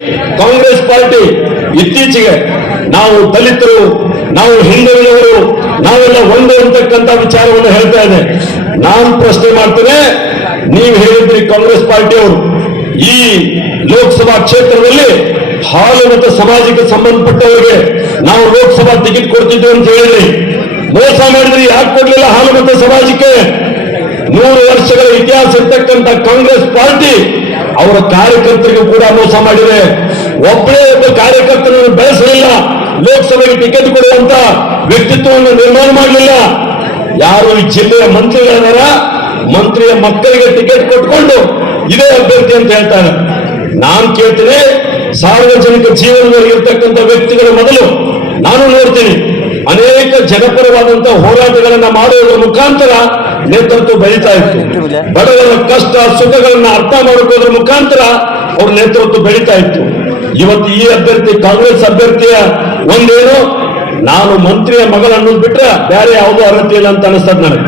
Congress party ಇತ್ತೀಚೆಗೆ ನಾವು ದಲಿತರು, ನಾವು ಹಿಂದುಳಿದವರು, ನಾವೆಲ್ಲ ಒಂದು ಅಂತಕ್ಕಂಥ ವಿಚಾರವನ್ನು ಹೇಳ್ತಾ ಇದೆ. ನಾನು ಪ್ರಶ್ನೆ ಮಾಡ್ತೇನೆ, ನೀವು ಹೇಳಿದ್ರಿ ಕಾಂಗ್ರೆಸ್ ಪಾರ್ಟಿಯವರು ಈ ಲೋಕಸಭಾ ಕ್ಷೇತ್ರದಲ್ಲಿ ಹಾಲು ಮತ್ತು ಸಮಾಜಕ್ಕೆ ಸಂಬಂಧಪಟ್ಟವರಿಗೆ ನಾವು ಲೋಕಸಭಾ ಟಿಕೆಟ್ ಕೊಡ್ತಿದ್ದೇವೆ ಅಂತ ಹೇಳಿದ್ರಿ. ಮೋಸ ಮಾಡಿದ್ರಿ. ಯಾಕೆ ಕೊಡ್ಲಿಲ್ಲ ಹಾಲು ಮತ್ತು ಸಮಾಜಕ್ಕೆ? 100 ವರ್ಷಗಳ ಇತಿಹಾಸ ಇರ್ತಕ್ಕಂಥ ಕಾಂಗ್ರೆಸ್ ಪಾರ್ಟಿ ಅವರ ಕಾರ್ಯಕರ್ತರಿಗೂ ಕೂಡ ಮೋಸ ಮಾಡಿದೆ. ಒಬ್ಬರೇ ಒಬ್ಬ ಕಾರ್ಯಕರ್ತರನ್ನು ಬೆಳೆಸಲಿಲ್ಲ, ಲೋಕಸಭೆಗೆ ಟಿಕೆಟ್ ಕೊಡುವಂತ ವ್ಯಕ್ತಿತ್ವವನ್ನು ನಿರ್ಮಾಣ ಮಾಡಲಿಲ್ಲ. ಯಾರು ಈ ಜಿಲ್ಲೆಯ ಮಂತ್ರಿಗಳಾರ, ಮಂತ್ರಿಯ ಮಕ್ಕಳಿಗೆ ಟಿಕೆಟ್ ಕೊಟ್ಕೊಂಡು ಇದೇ ಅಭ್ಯರ್ಥಿ ಅಂತ ಹೇಳ್ತಾರೆ. ನಾನು ಕೇಳ್ತೀನಿ, ಸಾರ್ವಜನಿಕ ಜೀವನದಲ್ಲಿ ಇರ್ತಕ್ಕಂಥ ವ್ಯಕ್ತಿಗಳ ಮೊದಲು ನಾನು ನೋಡ್ತೀನಿ, ಅನೇಕ ಜನಪರವಾದಂತಹ ಹೋರಾಟಗಳನ್ನ ಮಾಡುವುದರ ಮುಖಾಂತರ ನೇತೃತ್ವ ಬೆಳೀತಾ ಇತ್ತು. ಬಡವರ ಕಷ್ಟ ಸುಖಗಳನ್ನ ಅರ್ಥ ಮಾಡಿಕೊಳ್ಳೋದ್ರ ಮುಖಾಂತರ ಅವ್ರ ನೇತೃತ್ವ ಬೆಳೀತಾ ಇತ್ತು. ಇವತ್ತು ಈ ಅಭ್ಯರ್ಥಿ, ಕಾಂಗ್ರೆಸ್ ಅಭ್ಯರ್ಥಿಯ ಒಂದೇನು, ನಾನು ಮಂತ್ರಿಯ ಮಗಳ ಅನ್ನೋದು ಬಿಟ್ರೆ ಬೇರೆ ಯಾವುದೋ ಅರ್ಹತೆ ಇಲ್ಲ ಅಂತ ಅನಿಸ್ತದೆ ನನಗೆ.